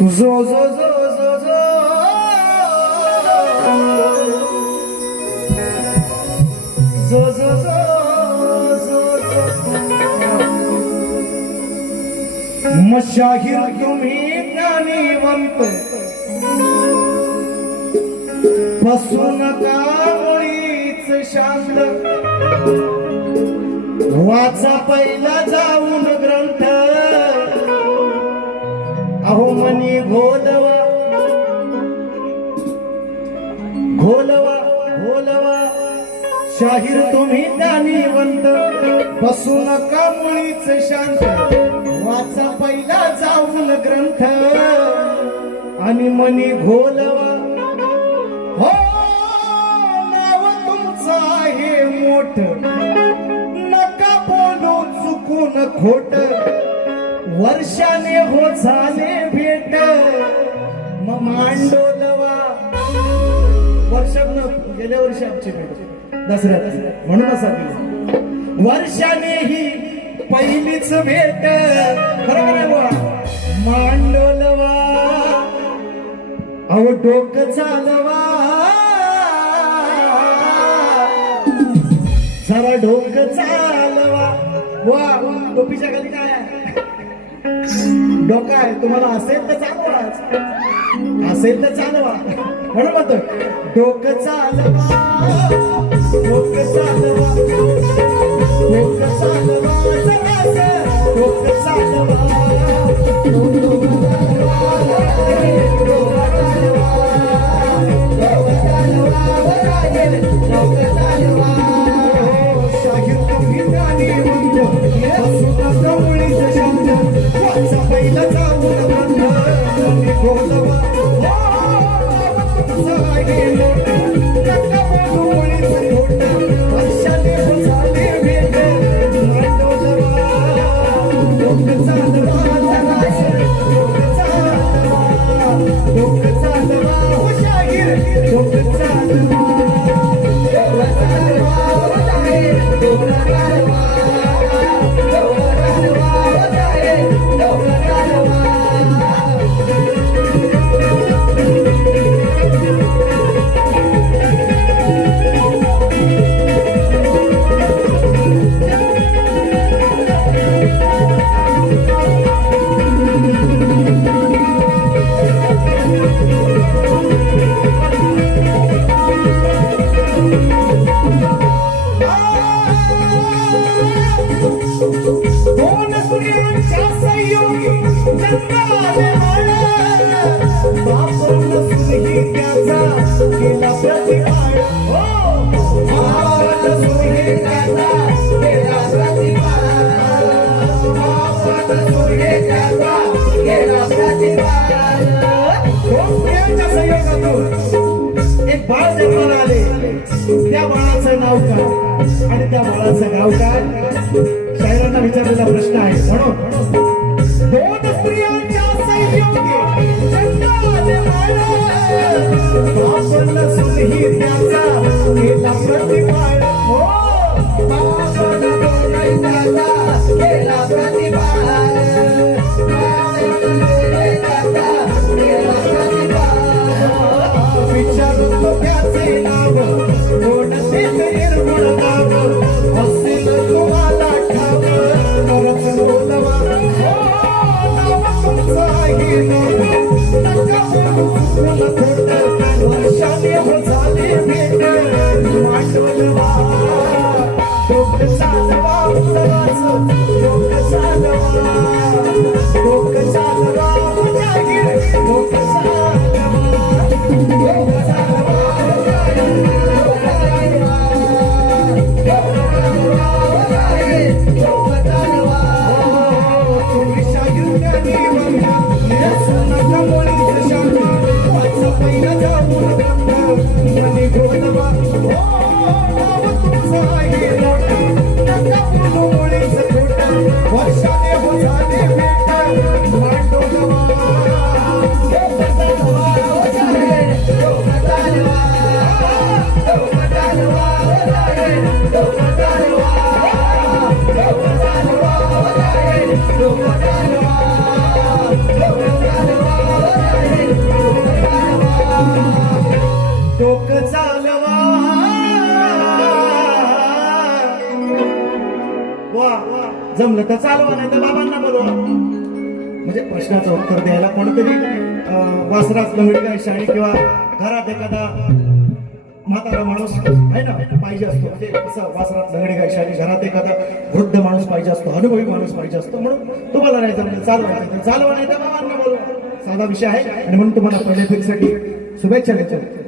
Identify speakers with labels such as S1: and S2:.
S1: जो जो जो जो जो जो जो जो मशाहीर तुम्ही ज्ञानीवंत बसू नका मुळीच शांत वाचा पहिला जाऊ अहो घोलवा. घोलवा घोलवा. शाहीर तुम्ही ज्ञानीवंत. बसू नका मुळीच शांत. वाचा पहिला जाऊन ग्रंथ. आणि मनी घोलवा. हो नाव तुमचं आहे मोठ. नका बोलू चुकून खोट. वर्षाने हो झाले भेट मग मांडोलवा वर्षात गेल्या वर्षी आमची भेट दसऱ्यात म्हणून असा वर्षाने ही पहिलीच भेट. बरोबर आहे मांडोलवा अहो डोक चालवा. जरा डोक चालवा. वा टोपीच्या खाली काय? डोका आहे. तुम्हाला असेल तर चालवा असेल तर चालवा. म्हणून म्हणतो डोकं चालवा. डोकं चालवा. डोकं चालवा. डोकं दोन सूर्यांच्या संयोगी وليس جمدا وأنت بين تاولا एक बाळ जन्माला आले त्या बाळा नाव काय आणि त्या बाळाचं नाव काय शायरांना विचारलेला प्रश्न आहे म्हणून दोन स्त्रियांच्या त्याचा प्रतिपाळ. हो. लोक जमलं तर चालवा नाही तर बाबांना बोलवा. म्हणजे प्रश्नाचं उत्तर द्यायला कोणतरी वासरास लवडी काय शाळेत किंवा घरात एखादा म्हातारा माणूस आहे ना पाहिजे असतो. म्हणजे कसं वासरात लंगडी काय आणि घरात एखादा वृद्ध माणूस पाहिजे असतो अनुभवी माणूस पाहिजे असतो. म्हणून तुम्हाला नाही जमलं चालवायचं. चालवा नाही तर बाबांना बोलवा. साधा विषय आहे. आणि म्हणून तुम्हाला पहिल्या फेरीसाठी शुभेच्छा देतो.